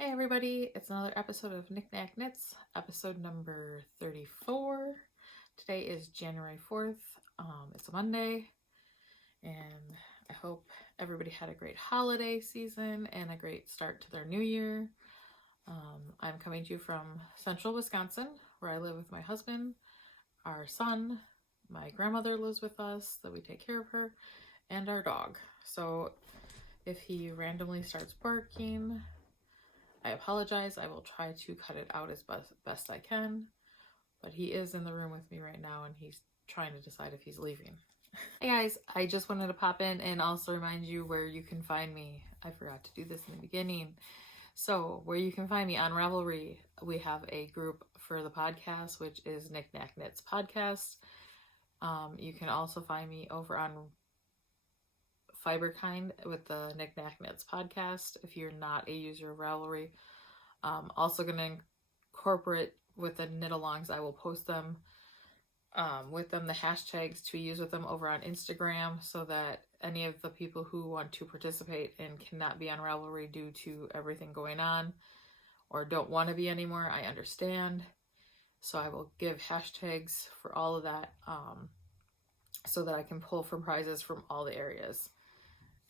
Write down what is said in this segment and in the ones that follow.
Hey everybody, it's another episode of Knick-Knack Knits, episode number 34. Today is January 4th. It's a Monday, and I hope everybody had a great holiday season and a great start to their new year. I'm coming to you from central Wisconsin, where I live with my husband, our son, my grandmother lives with us, that we take care of her, and our dog. So if he randomly starts barking, I apologize. I will try to cut it out as best I can, but he is in the room with me right now and he's trying to decide if he's leaving. Hey guys, I just wanted to pop in and also remind you where you can find me. I forgot to do this in the beginning. So where you can find me on Ravelry, we have a group for the podcast, which is Knick-Knack Knits Podcast. You can also find me over on Fiberkind with the Knick-Knack Knits podcast if you're not a user of Ravelry. Also going to incorporate with the knit-alongs. I will post them with them, the hashtags to use with them over on Instagram, so that any of the people who want to participate and cannot be on Ravelry due to everything going on or don't want to be anymore, I understand. So I will give hashtags for all of that so that I can pull from prizes from all the areas.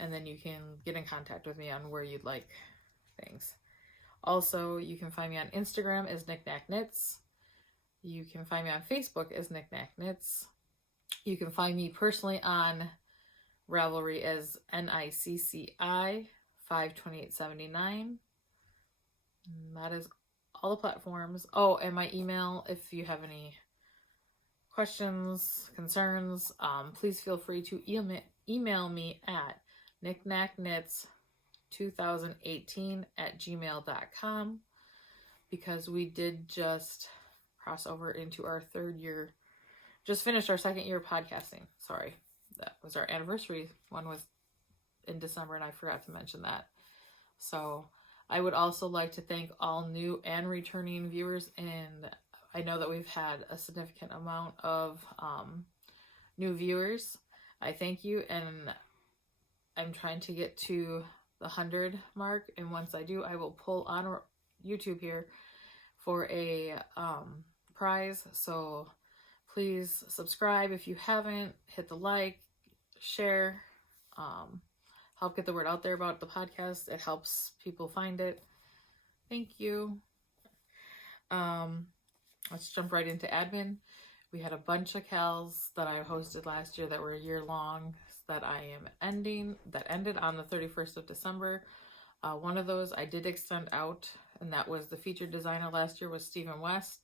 And then you can get in contact with me on where you'd like things. Also, you can find me on Instagram as Knick-Knack Knits. You can find me on Facebook as Knick-Knack Knits. You can find me personally on Ravelry as NICCI 52879. That is all the platforms. Oh, and my email, if you have any questions, concerns, please feel free to email me at knickknacknits2018@gmail.com, because we did just cross over into our third year, just finished our second year of podcasting. Sorry, that was our anniversary. One was in December and I forgot to mention that. So I would also like to thank all new and returning viewers, and I know that we've had a significant amount of new viewers. I thank you, and I'm trying to get to the 100 mark, and once I do, I will pull on YouTube here for a prize. So please subscribe if you haven't, hit the like, share, help get the word out there about the podcast. It helps people find it. Thank you. Let's jump right into admin. We had a bunch of CALs that I hosted last year that were a year long that I am ended on the 31st of December. One of those I did extend out, and that was the featured designer last year was Stephen West.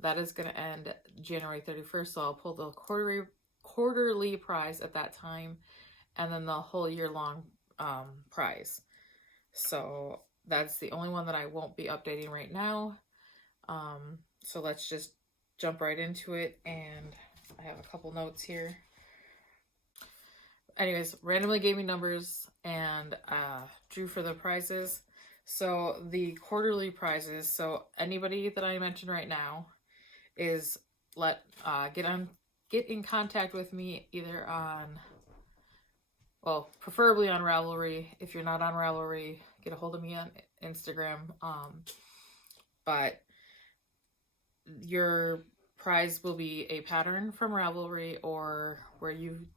That is going to end January 31st, so I'll pull the quarterly prize at that time, and then the whole year long prize. So that's the only one that I won't be updating right now. So let's just jump right into it, and I have a couple notes here. Anyways, randomly gave me numbers and drew for the prizes. So the quarterly prizes, so anybody that I mentioned right now is get in contact with me either on, well, preferably on Ravelry. If you're not on Ravelry, get a hold of me on Instagram. But your prize will be a pattern from Ravelry, or where you'd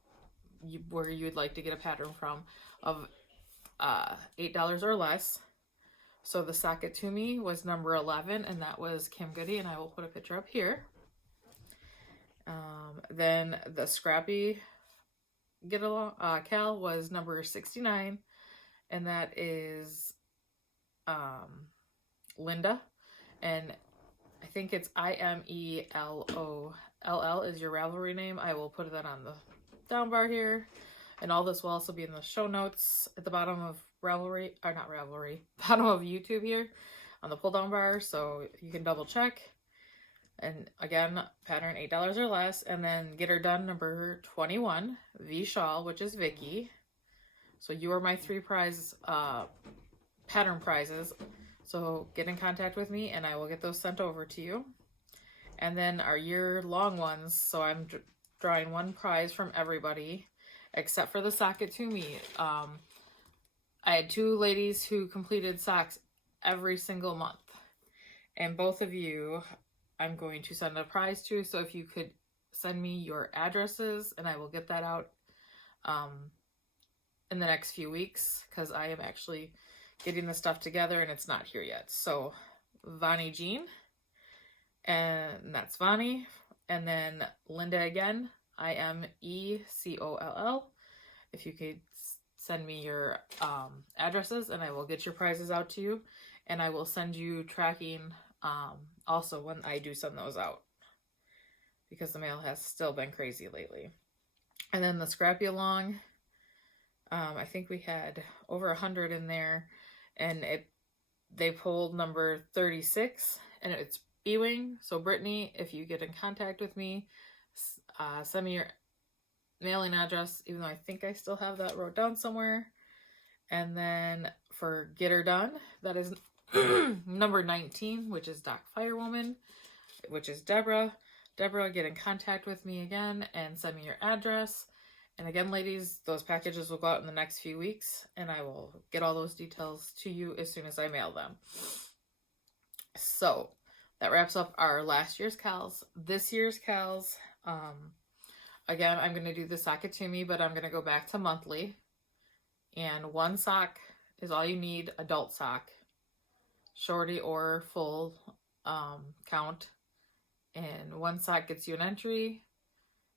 like to get a pattern from, of $8 or less. So the Sock It To Me was number 11, and that was Kim Goody, and I will put a picture up here. Then the Scrappy Get Along Cal was number 69, and that is Linda, and I think it's IMELOLL is your Ravelry name. I will put that on the down bar here, and all this will also be in the show notes at the bottom of Ravelry, or not Ravelry, bottom of YouTube here on the pull down bar, so you can double check. And again, pattern $8 or less. And then Get Her Done number 21, Vshaw, which is Vicky. So you are my 3 prize pattern prizes. So get in contact with me and I will get those sent over to you. And then our year long ones, so I'm drawing one prize from everybody except for the Sock It To Me. I had 2 ladies who completed socks every single month. And both of you, I'm going to send a prize to. So if you could send me your addresses, and I will get that out in the next few weeks, because I am actually getting the stuff together and it's not here yet. So VonJean, and that's Vonnie. And then Linda again, Imecoll. If you could send me your addresses, and I will get your prizes out to you. And I will send you tracking also when I do send those out, because the mail has still been crazy lately. And then the Scrappy Along, I think we had over 100 in there, and they pulled number 36, and it's Beewing. So Brittany, if you get in contact with me, send me your mailing address, even though I think I still have that wrote down somewhere. And then for Get Her Done, that is number 19, which is Docfireman, which is Deborah. Deborah, get in contact with me again and send me your address. And again, ladies, those packages will go out in the next few weeks, and I will get all those details to you as soon as I mail them. So that wraps up our last year's cows. This year's cows, again, I'm going to do the sock it to me, but I'm going to go back to monthly. And one sock is all you need, adult sock, shorty or full count. And one sock gets you an entry.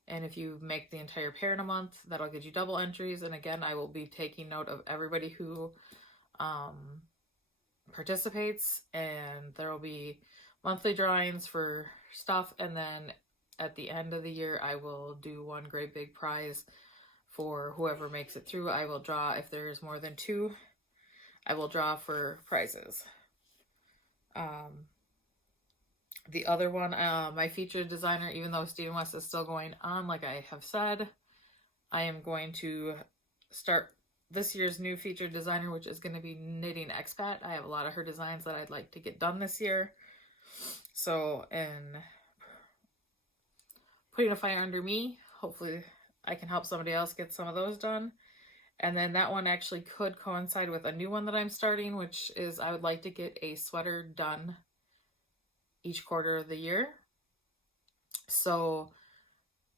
And if you make the entire pair in a month, that'll get you double entries. And again, I will be taking note of everybody who participates. And there will be monthly drawings for stuff. And then at the end of the year, I will do one great big prize for whoever makes it through. I will draw, if there is more than 2, I will draw for prizes. The other one, my featured designer, even though Stephen West is still going on, like I have said, I am going to start this year's new featured designer, which is going to be Knitting Expat. I have a lot of her designs that I'd like to get done this year. So, and putting a fire under me, hopefully I can help somebody else get some of those done. And then that one actually could coincide with a new one that I'm starting, which is I would like to get a sweater done each quarter of the year. So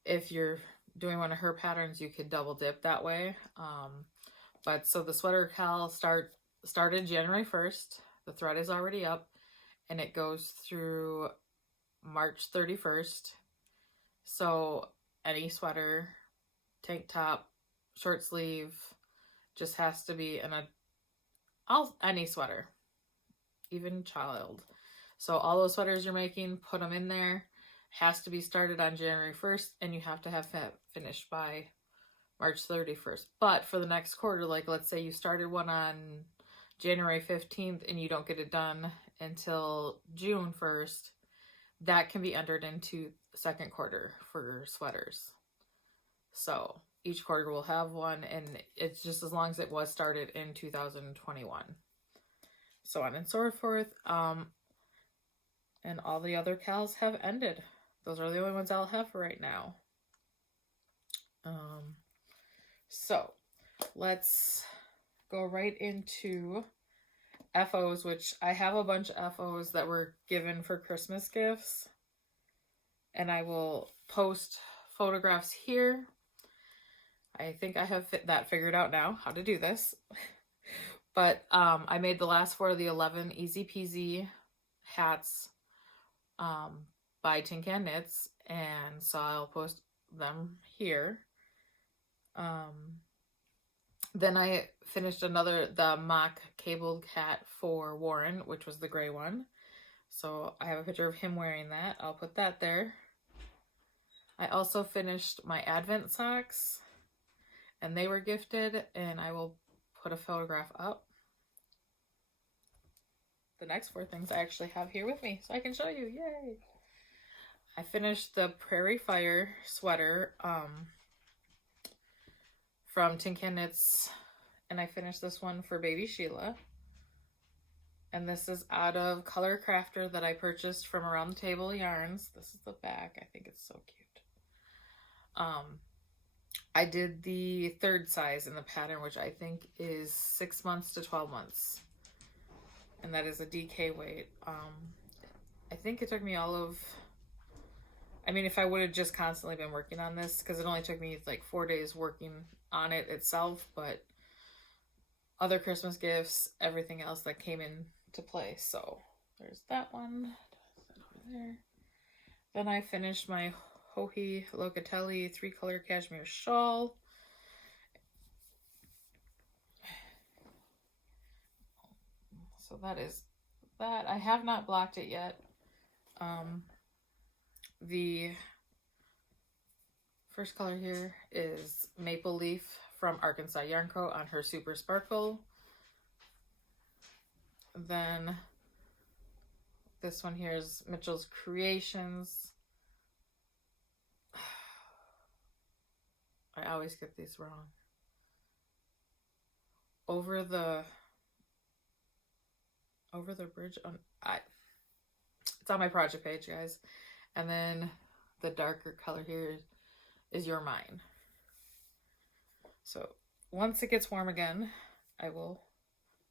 if you're doing one of her patterns, you could double dip that way. But so the sweater cal started January 1st. The thread is already up, and it goes through March 31st. So any sweater, tank top, short sleeve, just has to be any sweater, even child. So all those sweaters you're making, put them in there. Has to be started on January 1st, and you have to have it finished by March 31st. But for the next quarter, like let's say you started one on January 15th and you don't get it done until June 1st, that can be entered into the second quarter for sweaters. So each quarter will have one, and it's just as long as it was started in 2021. So on and so forth. And all the other cows have ended. Those are the only ones I'll have for right now. So let's go right into FOs, which I have a bunch of FOs that were given for Christmas gifts. And I will post photographs here. I think I have that figured out now, how to do this. But I made the last 4 of the 11 easy peasy hats by Tin Can Knits, and so I'll post them here. Then I finished the mock cabled hat for Warren, which was the gray one. So I have a picture of him wearing that. I'll put that there. I also finished my Advent socks, and they were gifted, and I will put a photograph up. The next 4 things I actually have here with me, so I can show you. Yay! I finished the Prairie Fire sweater from Tin Can Knits, and I finished this one for baby Sheila. And this is out of Color Crafter that I purchased from Around the Table Yarns. This is the back. I think it's so cute. I did the 3rd size in the pattern, which I think is 6 months to 12 months. and that is a DK weight. I think it took me all of, I mean, if I would have just constantly been working on this, because it only took me like 4 days working on it itself, but other Christmas gifts, everything else that came into play. So there's that one. Over there. Then I finished my Joji Locatelli 3-color cashmere shawl. So that is that. I have not blocked it yet. The first color here is Maple Leaf from Arkansas Yarn Co. on her Super Sparkle. Then this one here is Mitchell's Creations. I always get these wrong. Over the bridge on it's on my project page, guys. And then the darker color here is Your Mine. So once it gets warm again, I will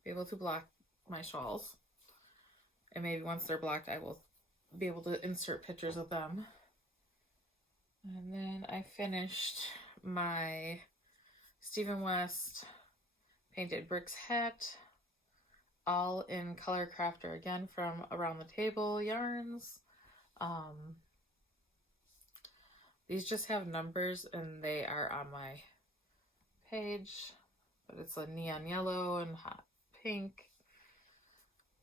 be able to block my shawls. And maybe once they're blocked, I will be able to insert pictures of them. And then I finished my Stephen West Painted Bricks hat, all in Color Crafter again from Around the Table Yarns. These just have numbers and they are on my page, but it's a neon yellow and hot pink.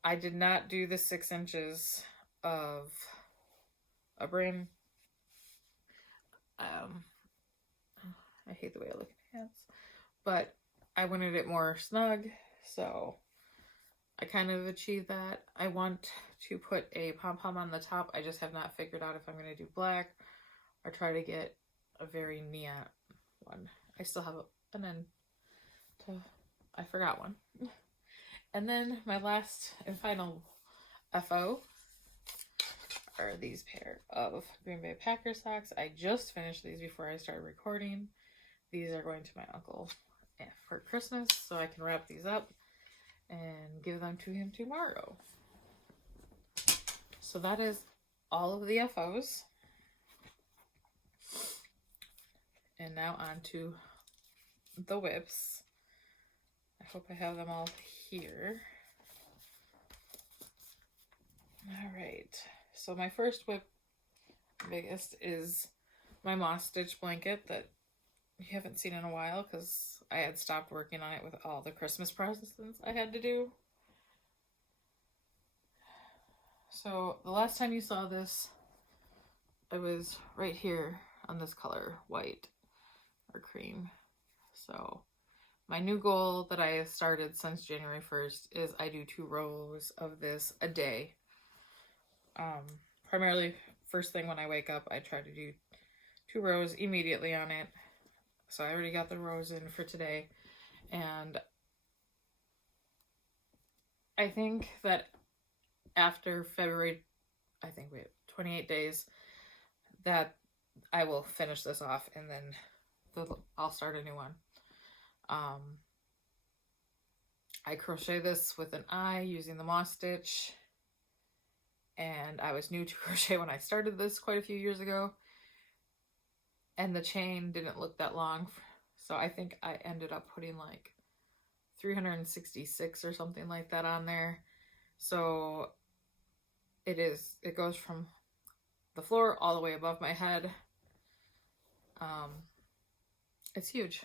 I did not do the 6 inches of a brim. I hate the way I look at hands, but I wanted it more snug, so I kind of achieved that. I want to put a pom-pom on the top. I just have not figured out if I'm going to do black or try to get a very neon one. I still have an end to, I forgot one. And then my last and final FO are these pair of Green Bay Packer socks. I just finished these before I started recording. These are going to my uncle for Christmas, so I can wrap these up and give them to him tomorrow. So that is all of the FOs. And now on to the whips. I hope I have them all here. All right. So my first whip, biggest, is my moss stitch blanket that you haven't seen in a while because I had stopped working on it with all the Christmas presents I had to do. So the last time you saw this, it was right here on this color, white or cream. So my new goal that I have started since January 1st is I do 2 rows of this a day. Primarily first thing when I wake up, I try to do 2 rows immediately on it. So I already got the rows in for today. And I think that after February, I think we have 28 days, that I will finish this off and then I'll start a new one. I crochet this with an eye using the moss stitch. And I was new to crochet when I started this quite a few years ago. And the chain didn't look that long. So I think I ended up putting like 366 or something like that on there. So it goes from the floor all the way above my head. It's huge.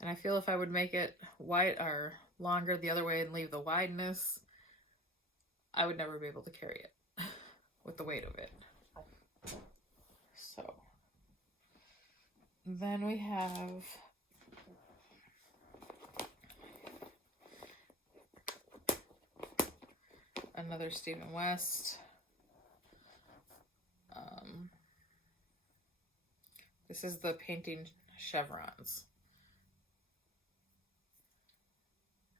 And I feel if I would make it wide or longer the other way and leave the wideness, I would never be able to carry it with the weight of it. So then we have another Stephen West. This is the painting chevrons.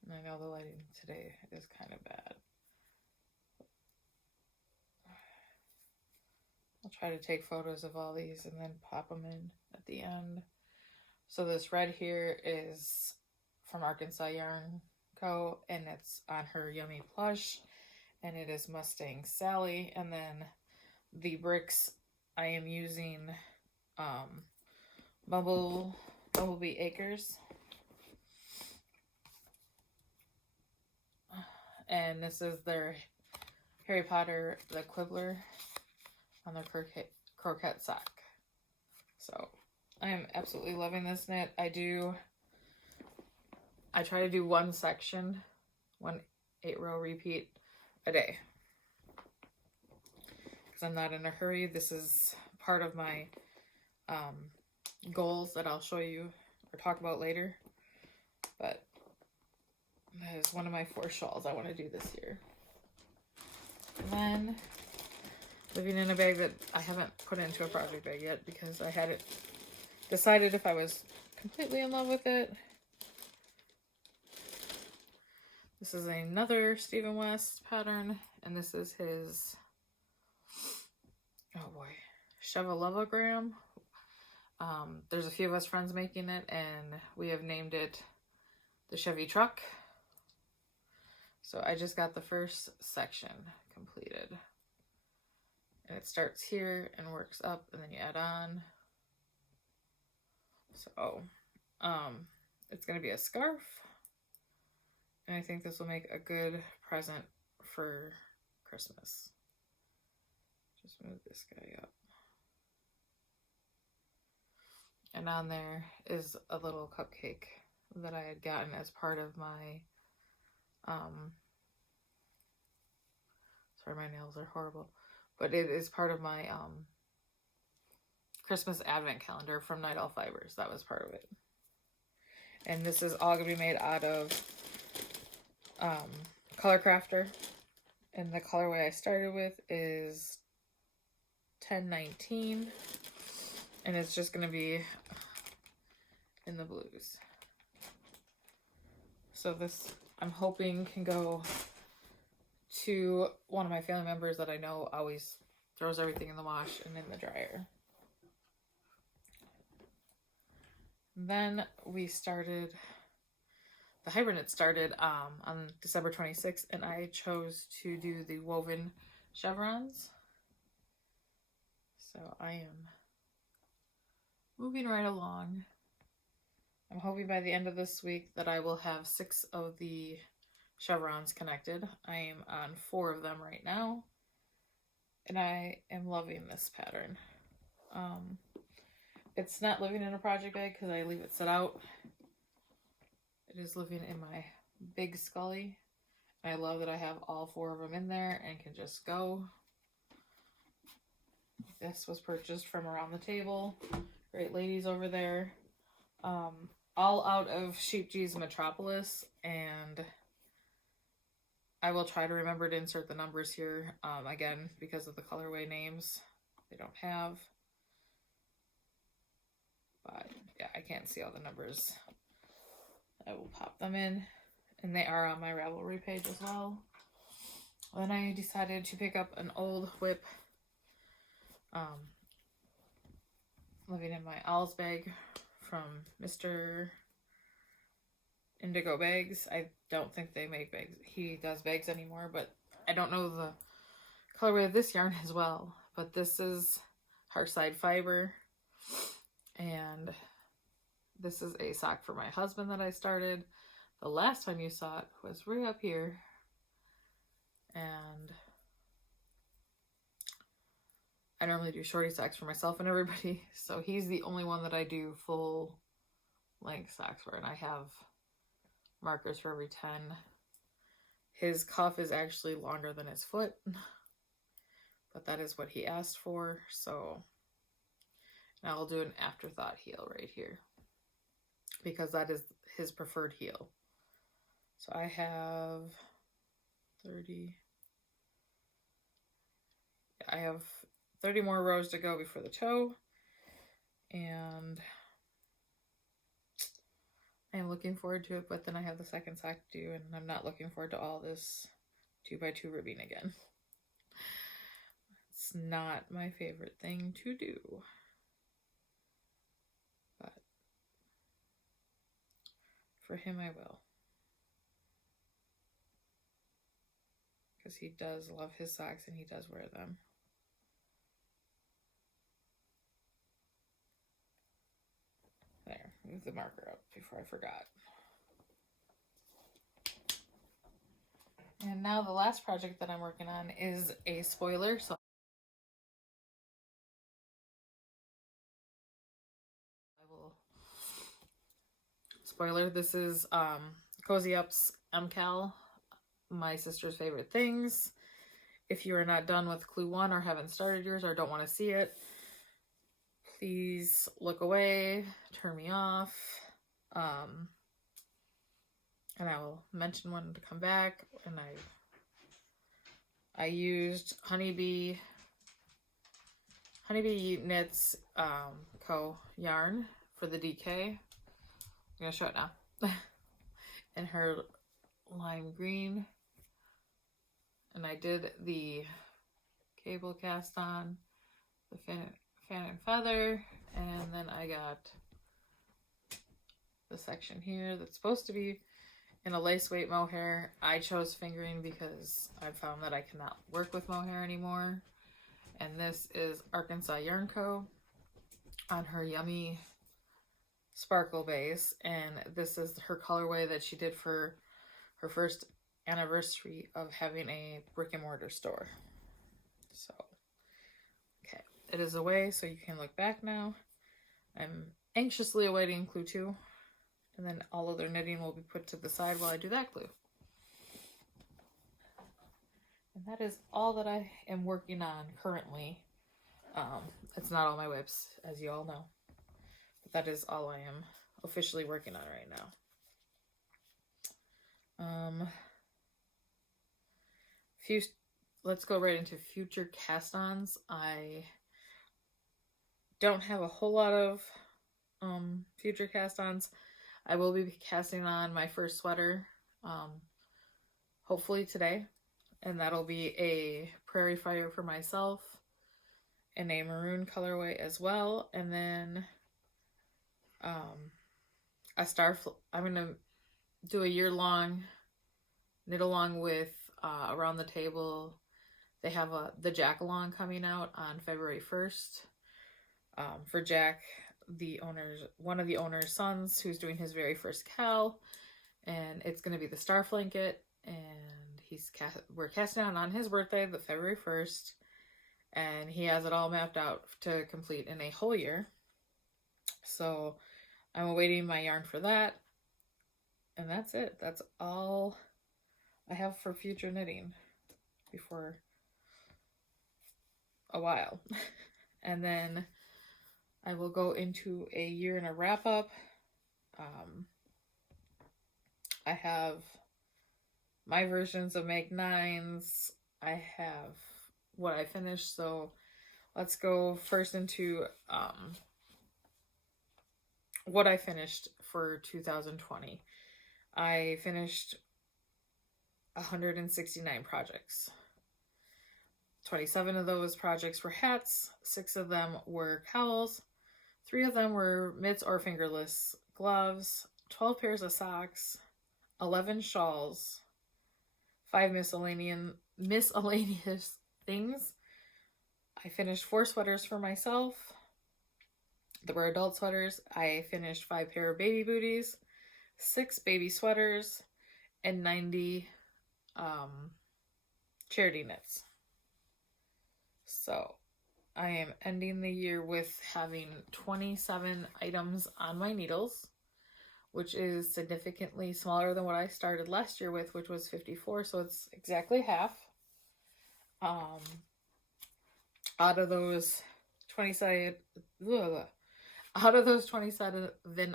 And I know the lighting today is kind of bad. I'll try to take photos of all these and then pop them in at the end. So this red here is from Arkansas Yarn Co. And it's on her Yummy plush. And it is Mustang Sally. And then the bricks, I am using Bumblebee Acres. And this is their Harry Potter, the Quibbler on their croquette sock. So I am absolutely loving this knit. I try to do one section, one 8-row repeat a day. Because I'm not in a hurry. This is part of my goals that I'll show you or talk about later. But that is one of my 4 shawls I want to do this year. And then, living in a bag that I haven't put into a project bag yet because I hadn't decided if I was completely in love with it. This is another Stephen West pattern, and this is his, oh boy, Chevelogram. There's a few of us friends making it, and we have named it the Chevy Truck. So I just got the first section completed. And it starts here and works up, and then you add on. So, it's going to be a scarf. And I think this will make a good present for Christmas. Just move this guy up. And on there is a little cupcake that I had gotten as part of my, sorry, my nails are horrible, but it is part of my Christmas advent calendar from Night Owl Fibers. That was part of it. And this is all going to be made out of Color Crafter. And the colorway I started with is 1019. And it's just going to be in the blues. So this, I'm hoping, can go to one of my family members that I know always throws everything in the wash and in the dryer. Then we started, the hybrid knit started on December 26th, and I chose to do the woven chevrons. So I am moving right along. I'm hoping by the end of this week that I will have 6 of the chevrons connected. I am on 4 of them right now, and I am loving this pattern. It's not living in a project bag because I leave it set out. It is living in my big Scully. I love that I have all 4 of them in there and can just go. This was purchased from Around the Table. Great ladies over there. All out of Gs Metropolis, and I will try to remember to insert the numbers here, again, because of the colorway names they don't have. But yeah, I can't see all the numbers. I will pop them in, and they are on my Ravelry page as well. Then I decided to pick up an old whip, living in my Owls bag from Mr. Indigo Bags. I don't think they make bags. He does bags anymore, but I don't know the colorway of this yarn as well. But this is Heartside Fiber, and this is a sock for my husband that I started. The last time you saw it was right up here, and I normally do shorty socks for myself and everybody, so he's the only one that I do full length socks for, and I have markers for every 10. His cuff is actually longer than his foot, but that is what he asked for, so now I'll do an afterthought heel right here because that is his preferred heel. So I have 30. I have 30 more rows to go before the toe, and I'm looking forward to it, but then I have the second sock to do, and I'm not looking forward to all this 2x2 ribbing again. It's not my favorite thing to do, but for him I will. because he does love his socks and he does wear them. There, move the marker up before I forgot. And now the last project that I'm working on is a spoiler. So I will spoiler. This is Cozy Up's Imecoll, my sister's favorite things. If you are not done with Clue 1 or haven't started yours or don't want to see it, please look away, turn me off, and I will mention when to come back. And I used Honeybee Knits Co. yarn for the DK. I'm gonna show it now. And her lime green. And I did the cable cast on, the fan and feather, and then I got the section here that's supposed to be in a lace weight mohair. I chose fingering because I found that I cannot work with mohair anymore. And this is Arkansas Yarn Co. on her Yummy Sparkle base. And this is her colorway that she did for her first anniversary of having a brick and mortar store. So, okay, it is away, so you can look back now. I'm anxiously awaiting Clue 2, and then all other knitting will be put to the side while I do that Clue. And that is all that I am working on currently. It's not all my whips, as you all know, but that is all I am officially working on right now. Let's go right into future cast-ons. I don't have a whole lot of future cast-ons. I will be casting on my first sweater hopefully today, and that'll be a Prairie Fire for myself in a maroon colorway as well. And then I'm gonna do a year-long knit along with Around the Table. They have the Jack along coming out on February 1st for Jack, one of the owner's sons, who's doing his very first cowl, and it's going to be the Star Blanket, and we're casting out on his birthday, the February 1st, and he has it all mapped out to complete in a whole year. So I'm awaiting my yarn for that, and that's it. That's all I have for future knitting before a while. And then I will go into a year and a wrap up. I have my versions of Make 9s. I have what I finished. So let's go first into what I finished for 2020. I finished 169 projects. 27 of those projects were hats, 6 of them were cowls, 3 of them were mitts or fingerless gloves, 12 pairs of socks, 11 shawls, 5 miscellaneous things. I finished 4 sweaters for myself that were adult sweaters. I finished 5 pair of baby booties, 6 baby sweaters, and 90 charity knits. So I am ending the year with having 27 items on my needles, which is significantly smaller than what I started last year with, which was 54. So it's exactly half. Out of those 27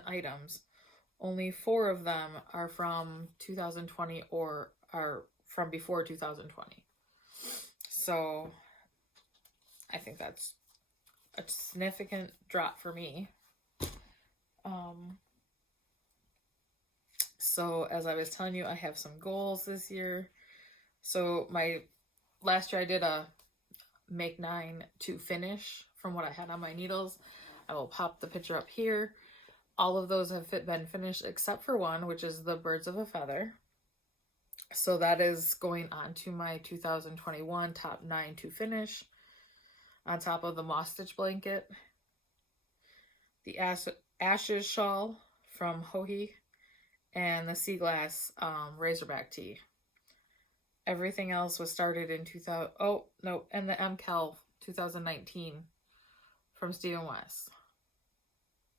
items, only 4 of them are from 2020 or are from before 2020. So I think that's a significant drop for me. So as I was telling you, I have some goals this year. So last year I did a Make 9 to finish from what I had on my needles. I will pop the picture up here. All of those have been finished except for one, which is the Birds of a Feather. So that is going on to my 2021 top 9 to finish. On top of the moss stitch blanket, the Ashes shawl from Hohi, and the Sea Glass Razorback tee. Everything else was started in 2000. Oh no, and the Imecoll 2019 from Stephen West,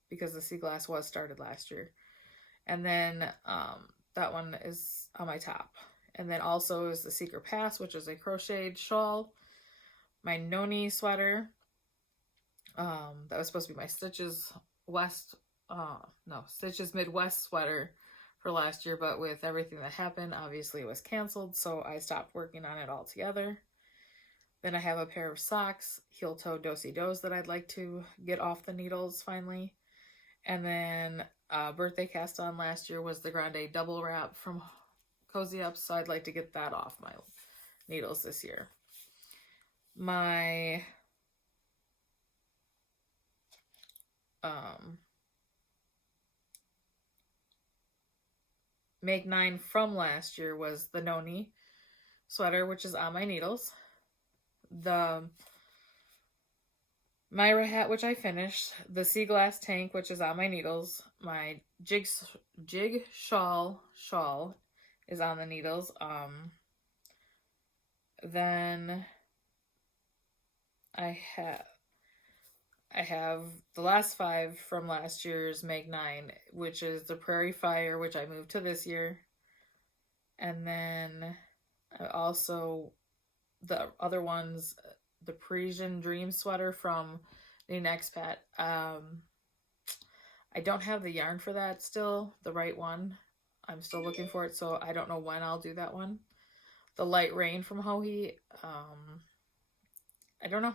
because the Sea Glass was started last year. And then that one is on my top. And then also is the Secret Pass, which is a crocheted shawl. My Noni sweater. That was supposed to be my Stitches Stitches Midwest sweater for last year, but with everything that happened, obviously it was canceled, so I stopped working on it altogether. Then I have a pair of socks, heel toe dosey dos, that I'd like to get off the needles finally. And then birthday cast on last year was the Grande double wrap from Cozy Up, so I'd like to get that off my needles this year. My Make 9 from last year was the Noni sweater, which is on my needles. The Myra hat, which I finished. The Sea Glass tank, which is on my needles. My Jig shawl is on the needles. Then I have the last 5 from last year's Make 9, which is the Prairie Fire, which I moved to this year. And then I also, the other ones, the Parisian Dream sweater from Knitting Expat. I don't have the yarn for that still, the right one. I'm still looking for it, so I don't know when I'll do that one. The Light Rain from Hohi. I don't know.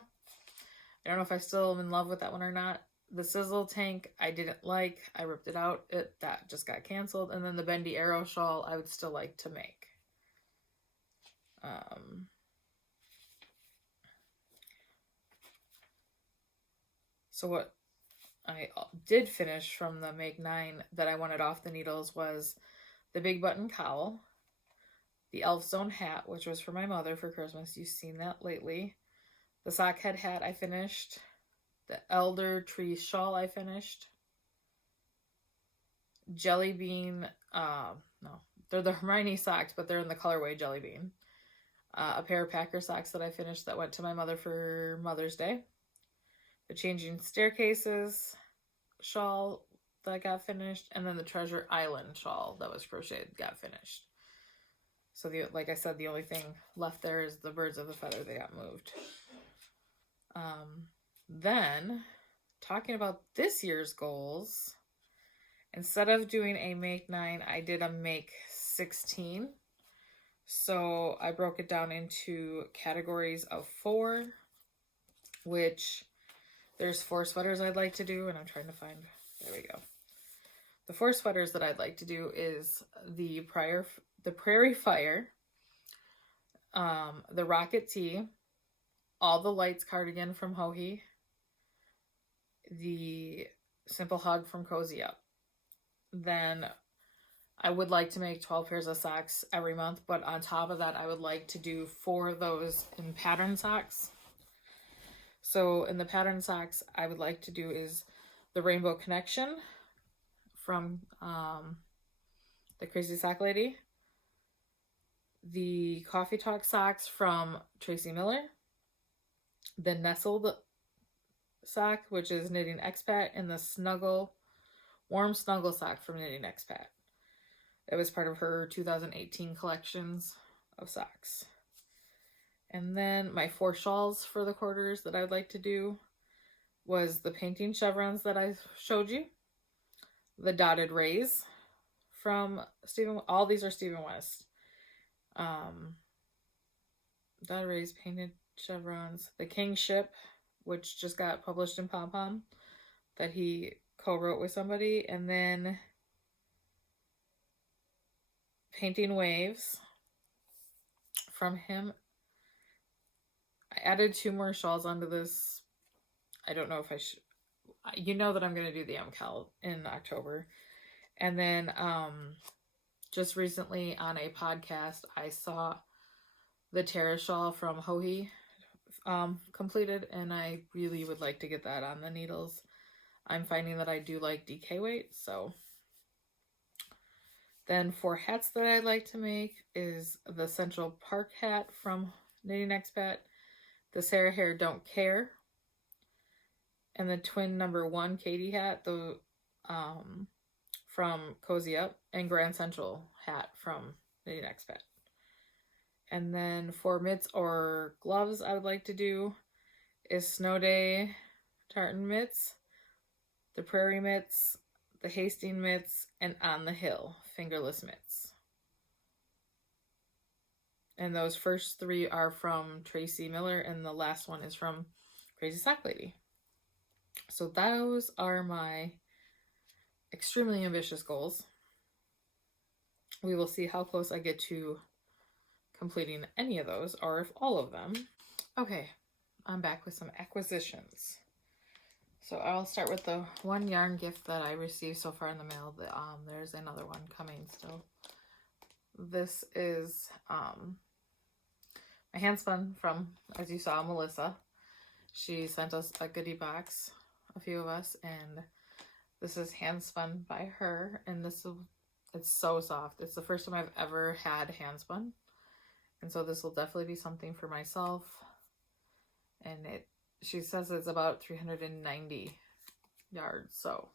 I don't know if I still am in love with that one or not. The Sizzle tank, I didn't like. I ripped it out. That just got canceled. And then the Bendy Arrow shawl, I would still like to make. So what I did finish from the Make 9 that I wanted off the needles was the Big Button Cowl, the Elf Zone hat, which was for my mother for Christmas. You've seen that lately. The Sock Head hat I finished. The Elder Tree shawl I finished. Jelly Bean, no, they're the Hermione socks, but they're in the colorway Jelly Bean. A pair of Packer socks that I finished that went to my mother for Mother's Day. The Changing Staircases shawl that got finished, and then the Treasure Island shawl that was crocheted got finished. So like I said, the only thing left there is the Birds of the Feather. They got moved. Then, talking about this year's goals, instead of doing a Make 9, I did a Make 16. So I broke it down into categories of 4, which there's 4 sweaters I'd like to do, and I'm trying to find, there we go. The 4 sweaters that I'd like to do is the Prairie Fire, the Rocket Tee, All the Lights cardigan from Hohi, the Simple Hug from Cozy Up. Then I would like to make 12 pairs of socks every month, but on top of that, I would like to do 4 of those in pattern socks. So in the pattern socks, I would like to do is the Rainbow Connection from the Crazy Sock Lady, the Coffee Talk socks from Tracy Miller, the Nestled sock, which is Knitting Expat, and the Warm Snuggle sock from Knitting Expat. It was part of her 2018 collections of socks. And then my 4 shawls for the quarters that I'd like to do was the Painting Chevrons that I showed you, the Dotted Rays from all these are Stephen West. Dotted Rays, Painted Chevrons, the Kingship, which just got published in Pom Pom, that he co-wrote with somebody, and then Painting Waves from him. I added 2 more shawls onto this. I don't know if I should. You know that I'm going to do the Imecoll in October. And then just recently on a podcast, I saw the Terra Shawl from Hohi completed, and I really would like to get that on the needles. I'm finding that I do like DK weight, so. Then for hats that I'd like to make is the Central Park hat from Knitting Expat, the Sarah Hair Don't Care, and the twin #1 Katie hat, the from Cozy Up, and Grand Central hat from Knitting Expat. And then for mitts or gloves I would like to do is Snow Day tartan mitts, the Prairie mitts, the Hastings mitts, and On the Hill fingerless mitts. And those first 3 are from Tracy Miller, and the last one is from Crazy Sock Lady. So those are my extremely ambitious goals. We will see how close I get to completing any of those, or if all of them. Okay, I'm back with some acquisitions. So I'll start with the one yarn gift that I received so far in the mail. There's another one coming still. This is my hand spun from, as you saw, Melissa. She sent us a goodie box, a few of us, and this is hand spun by her, and it's so soft. It's the first time I've ever had hand spun, and so this will definitely be something for myself. And she says it's about 390 yards, so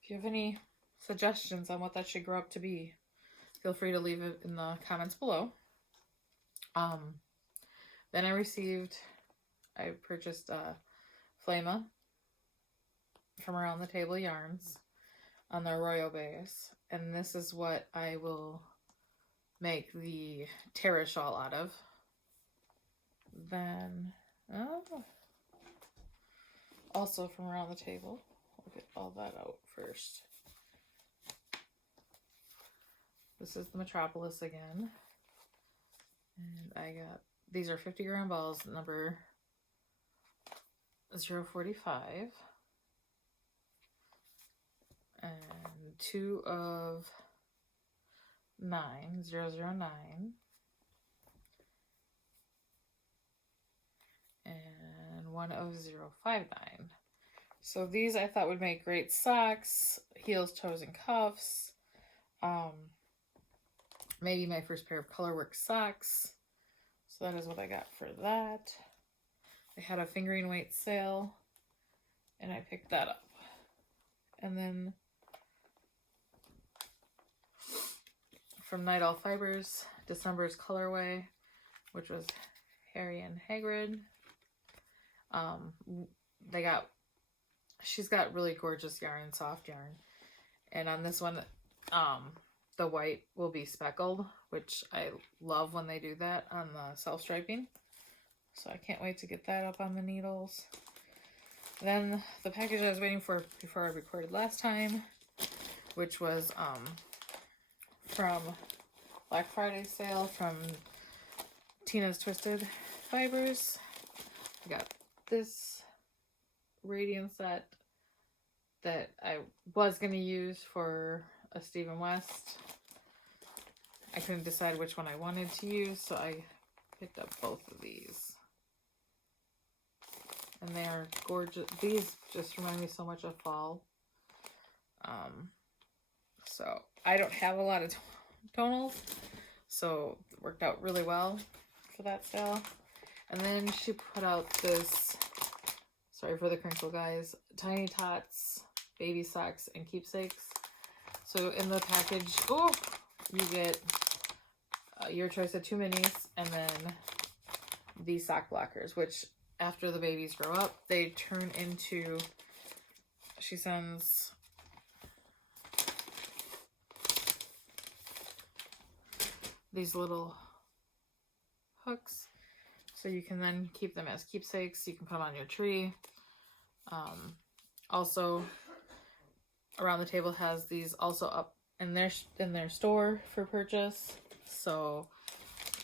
if you have any suggestions on what that should grow up to be, feel free to leave it in the comments below. Then I purchased Flama from Around the Table Yarns on their Royal base, and this is what I will make the Terra Shawl out of. Then also from Around the Table, we'll get all that out first. This is the Metropolis again, and I got, these are 50 gram balls, number 045, and 2 of 9, 009, and 1 of 059. So these I thought would make great socks, heels, toes, and cuffs. Maybe my first pair of colorwork socks. So that is what I got for that. They had a fingering weight sale, and I picked that up. And then from Night Owl Fibers, December's colorway, which was Harry and Hagrid. She's got really gorgeous yarn, soft yarn. And on this one, the white will be speckled, which I love when they do that on the self-striping. So I can't wait to get that up on the needles. Then the package I was waiting for before I recorded last time, which was from Black Friday sale from Tina's Twisted Fibers. I got this radian set that I was going to use for a Stephen West. I couldn't decide which one I wanted to use, so I picked up both of these. And they are gorgeous. These just remind me so much of fall. So I don't have a lot of tonals, so it worked out really well for that sale. And then she put out this, sorry for the crinkle guys, Tiny Tots baby socks and keepsakes. So in the package, you get your choice of 2 minis and then these sock blockers, which after the babies grow up, they turn into, she sends these little hooks, so you can then keep them as keepsakes. You can put them on your tree. Also, Around the Table has these also up in their store for purchase. So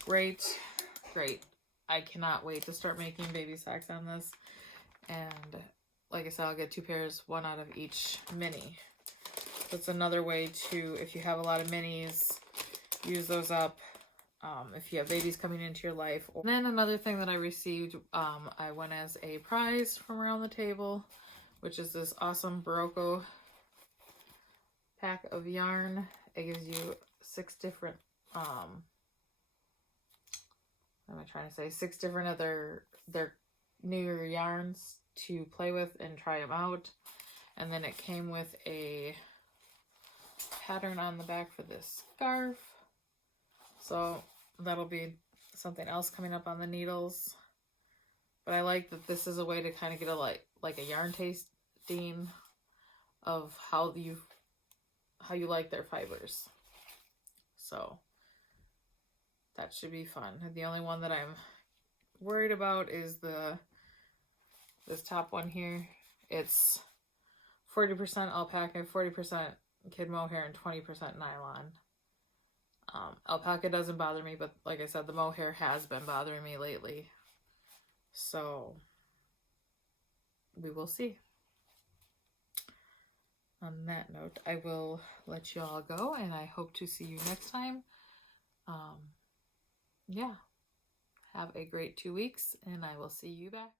great. I cannot wait to start making baby socks on this. And like I said, I'll get 2 pairs, 1 out of each mini. That's another way to, if you have a lot of minis, use those up. If you have babies coming into your life. And then another thing that I received, I won as a prize from around the table, which is this awesome Barocco pack of yarn. It gives you 6 different, what am I trying to say? 6 different of their newer yarns to play with and try them out. And then it came with a pattern on the back for this scarf. So that'll be something else coming up on the needles. But I like that this is a way to kind of get a like a yarn tasting of how you like their fibers. So that should be fun. The only one that I'm worried about is this top one here. It's 40% alpaca, 40% kid mohair, and 20% nylon. Alpaca doesn't bother me, but like I said, the mohair has been bothering me lately. So we will see. On that note, I will let you all go, and I hope to see you next time. Yeah. Have a great 2 weeks, and I will see you back.